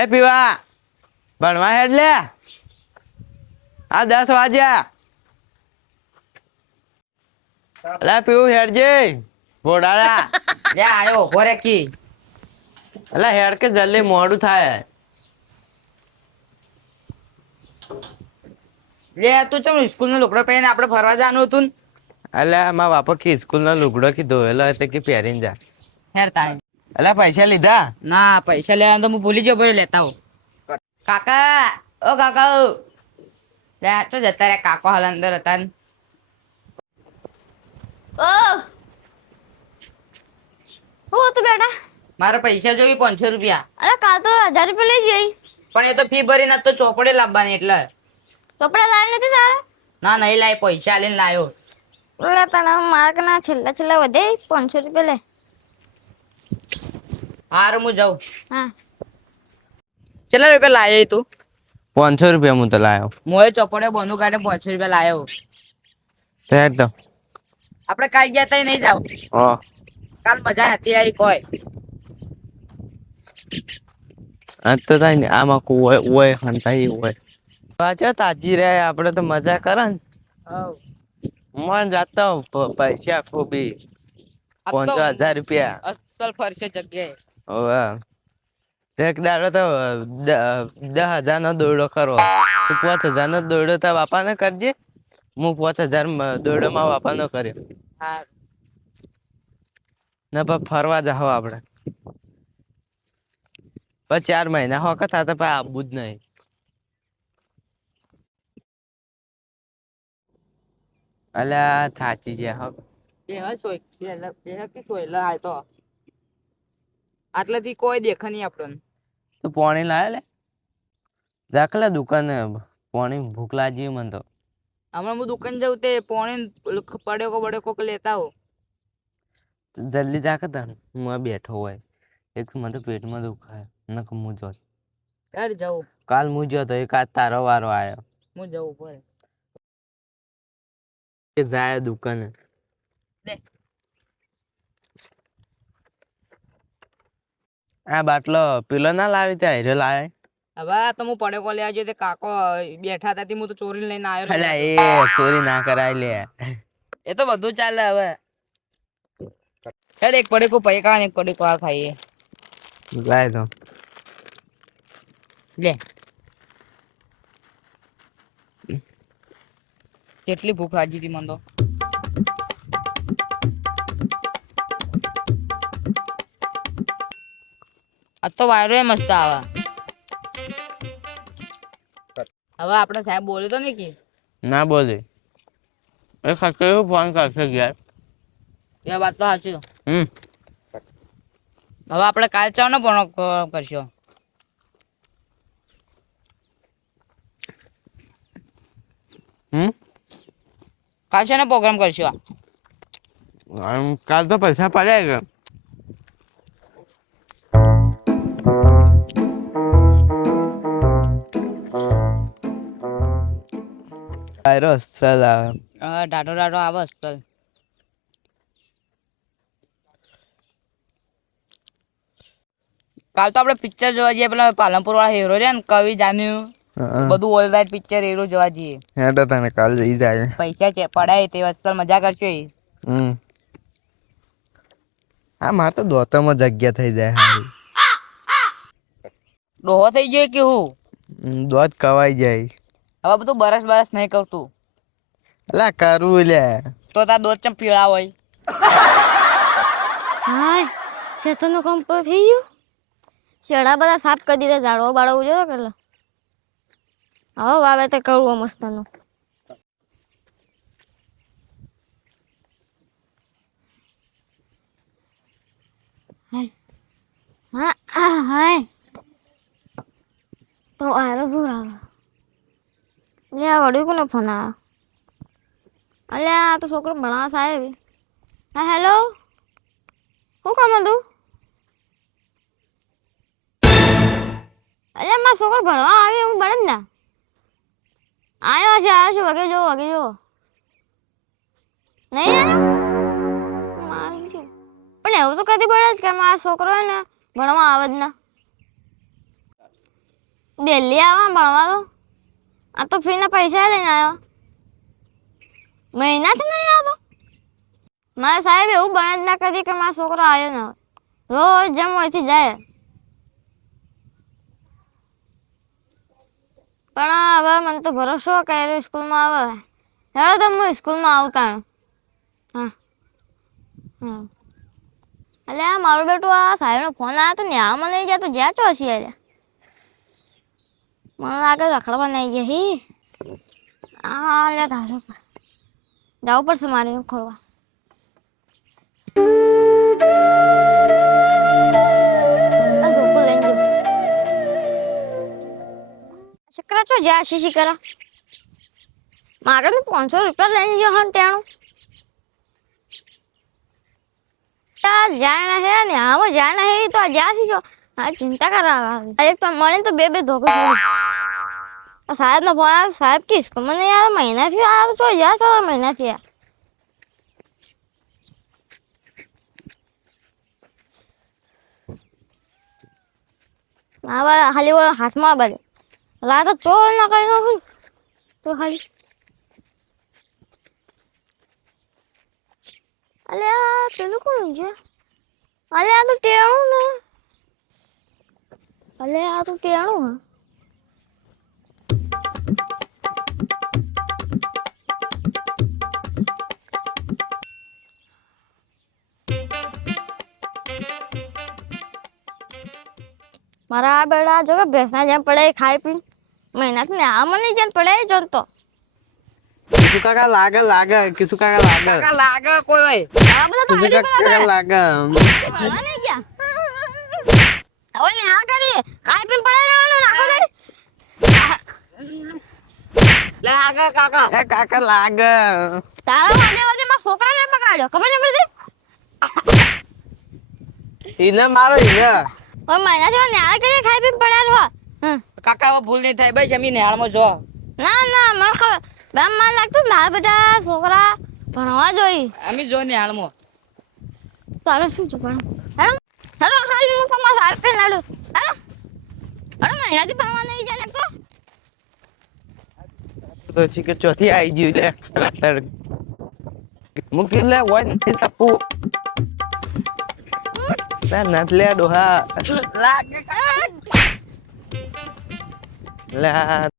એ પીવા ભણવા હેડ લે. આ 10 વાગ્યા. અલા પીવું હેડજે ભોડાળા. લે આયો ભોરે કી. અલા હેડ કે જલ્દી મોડું થાય. લે તું ચમ સ્કૂલ નો લુગડો પહેરીને આપણે ફરવા જવાનું હતું ને? અલ્યા મારા બાપા કી સ્કૂલ નો લુગડો કીધો એટલે એટલે કે પહેરીને જા. હેર તાણ. અલ્યા પૈસા લીધા? ના પૈસા લેવાનું તો હું ભૂલી ગયો ભલે લેતા હો. કાકા ઓ કાકા લે ચો જતા રે કાકો હાલ અંદર હતા ને. ઓ હું હતું બેટા? મારે પૈસા જોઈ 500 રૂપિયા. અરે કાલ તો 1000 રૂપિયા લઈ ગઈ. પણ એ તો ફી ભરીને તો ચોપડે લાવવાની એટલે. કપડા લાવી નથી તારે? ના નહીં લાય પૈસા આલીને લાયો. લે તને માર્ક ના છેલ્લા વધે 500 રૂપિયા લે. હાર હું જાઉં. હા કેટલા રૂપિયા લાયો તું? 500 રૂપિયા હું તો લાયો. મોએ ચોપડે બોનું કાઢે 500 રૂપિયા લાયો. હેડ તો. આપણે કાલ ગયા તા નહીં જાવ. હા કાલ મજા નથી આવી કોઈ. આ તો થાય ને આમાં કોઈ હોય હંતાઈ હોય. પાછો તાજી રહે આપણે તો મજા કરે ને. હવ મન જાતો પૈસા આપો બી 500,000 રૂપિયા. અસલ ફરશે જગ્યાએ. હવે એક દાડો તો 10,000 નો દોડો કરો. 5,000 નો દોડો તો બાપાને કરજે. હું 5,000 દોડો માં બાપાનો કર્યો. હા ને પછી ફરવા જાવ આપણે. પછી 4 મહિના હોક થતા પછી આવવું જ નહીં. અલ્યા થાચી ગયા હો. આટલેથી કોઈ દેખા નહીં આપણને. તું પાણી લાવે લે જાકલા દુકાને પાણી ભૂખ લાગી મને તો. હમણાં હું દુકાન જાઉં તે પોણી પડ્યો લેતા હો. જલ્દી જાકે તને હું આ બેઠો હોય એક તો મને પેટમાં દુખાય નક હું જો યાર જાઉં કાલ હું જો તો એક આજ તારો વારો આવ્યો. હું જવું પડે. એ જાય દુકાને. આ બાટલો પેલો ના લાવી ત્યાં હીરો લાવે. હવે તો હું પડ્યો લેવા જોઈએ તે કાકો બેઠા હતા હું તો ચોરી લઈને આવ્યો. અલ્યા એ ચોરી ના કરાય લે. એ તો બધું ચાલે હવે. યાર એક પડેકો પૈકા ને એક પડેકો આ ખાઈએ. લાય તો લે કેટલી ભૂખ લાગી હતી મને તો. આ તો વાયરો એ મસ્ત આવે. હવે આપણે સાહેબ બોલ્યો તો ને કે ના બોલે એ ખાતે ફોન કરશે યાર. એ વાત તો સાચી. હમ હવે આપણે કાલ ચાવ ને પણ કરશો. કાલ છે ને પ્રોગ્રામ કરશું. કાલ તો પૈસા પડ્યા ગયા. વાયરસ ચાલ આવે. ડાઢો ડાઢો આવે ચાલ. કાલ તો આપણે પિક્ચર જોવા જઈએ પેલા પાલનપુર વાળા હીરો છે ને કવિ જાન્યું બધું ઓલ રાઈટ પિક્ચર હીરો જોવા જઈએ. હેડો તને કાલ જઈ જાય. પૈસા પડાય તે વસ્તુ મજા કરશો. હા મારે તો દોતામાં જગ્યા થઈ જાય હારી. ડોહો થઈ ગયો કે હું દોત કવાઈ જાય. હવે બધું બરસ નહીં કરતું. અલા કરું લે તો તાર દોત ચમ પીળા હોય. હાય શેતાનનું કામ પૂરું થઈ ગયું. શેડા બધા સાફ કરી દીધા ઝાડવા બાળવું જોયો કેટલા. હવે વાવેતર કરવું મસ્તનું. હા હાય તો આરો ભૂર આવે. લે આ વડ્યું કોને ફોન આવ્યો? અલ્યા આ તો છોકરો ભણાવવા સાહેબ. હા હેલો શું કામ હતું? અલ્યા મારો છોકરો ભણવા આવ્યો હું ભણે જ ને. આવ્યો છે વગે જો નહીં આવ્યો. પણ એવું તો કદી પડે જ કે મારો છોકરો હોય ને ભણવા આવે જ ના. દિલ્હી આવા ભણવા તો આ તો ફીના પૈસા લઈને આવ્યો મહિનાથી નહીં આવતો મારા સાહેબ એવું બને જ ના કરી કે મારો છોકરો આવ્યો ન રોજ જેમ હોયથી જાય પણ હવે મને તો ભરોસો કે સ્કૂલમાં આવે હવે તો હું સ્કૂલમાં આવતા હા હા એટલે આ મારું બેટું આ સાહેબનો ફોન આવ્યો તો ને આ મને લઈ ગયા તો જ્યાં ચોસી આવ્યા મને લાગે રખડવા નહીં ગયા હી હા લે ધાસો પર જવું પડશે મારે ખોલવા શીકરા છો જ્યાં શીશી કરા મારે તો 500 રૂપિયા લઈને ગયો હન ટેણું જાણે હે ને આમાં જાણે હે તો જ્યાંથી જો હા ચિંતા કરા એક તો મને તો બે ધોકો સાહેબ નો ફોન સાહેબ की इसको મને યાર મહિનાથી આ તો યાર તો મહિનાથી આ ખાલી હાથમાં બાજુ લા તો ચોર ના કરી નાખું તો ખાલી અલે આ પેલું કોણ છે અલે આ તો ટેણું ને અલે આ તો ટેણું હા મારા બેડા જો કે ભેંસના જેમ પડે ખાઈ પી મહિનાથી ને આ મને જેમ પડે જનતો કિસુ કાકા લાગે કિસુ કાકા લાગે કાકા લાગે કોઈ હોય આ બધા તો કિસુ કાકા લાગે ભણવા નહીં ગયા હવે ને આ કરી ખાઈ પી પડે રહેવાનું નાખો દે લાગે કાકા એ કાકા લાગે તારા વાજે મારા છોકરાને બગાડ્યો ખબર નહીં પડતી ઈને મારો ઈને હવે મહિનાથી ન્યાય કરી ખાઈ પી પડે રહો કાકા હવે ભૂલ નહીં થાય બસ એમની નેહાળમાં જો ના મને ખબર બેમ મને લાગતું મારા બેટા છોકરા ભણવા જોઈ અમે જો નેહાળમાં તારે શું છે પણ હેલો સરો ખાલી હું તમારા સાહેબ કે લાડુ હેલો અરે મહિનાથી ભણવા નહીં જાય તો ચીકે ચોથી આવી ગયું લે મૂકી લે હોય નથી સપુ નત લે ડોહા લાગે લે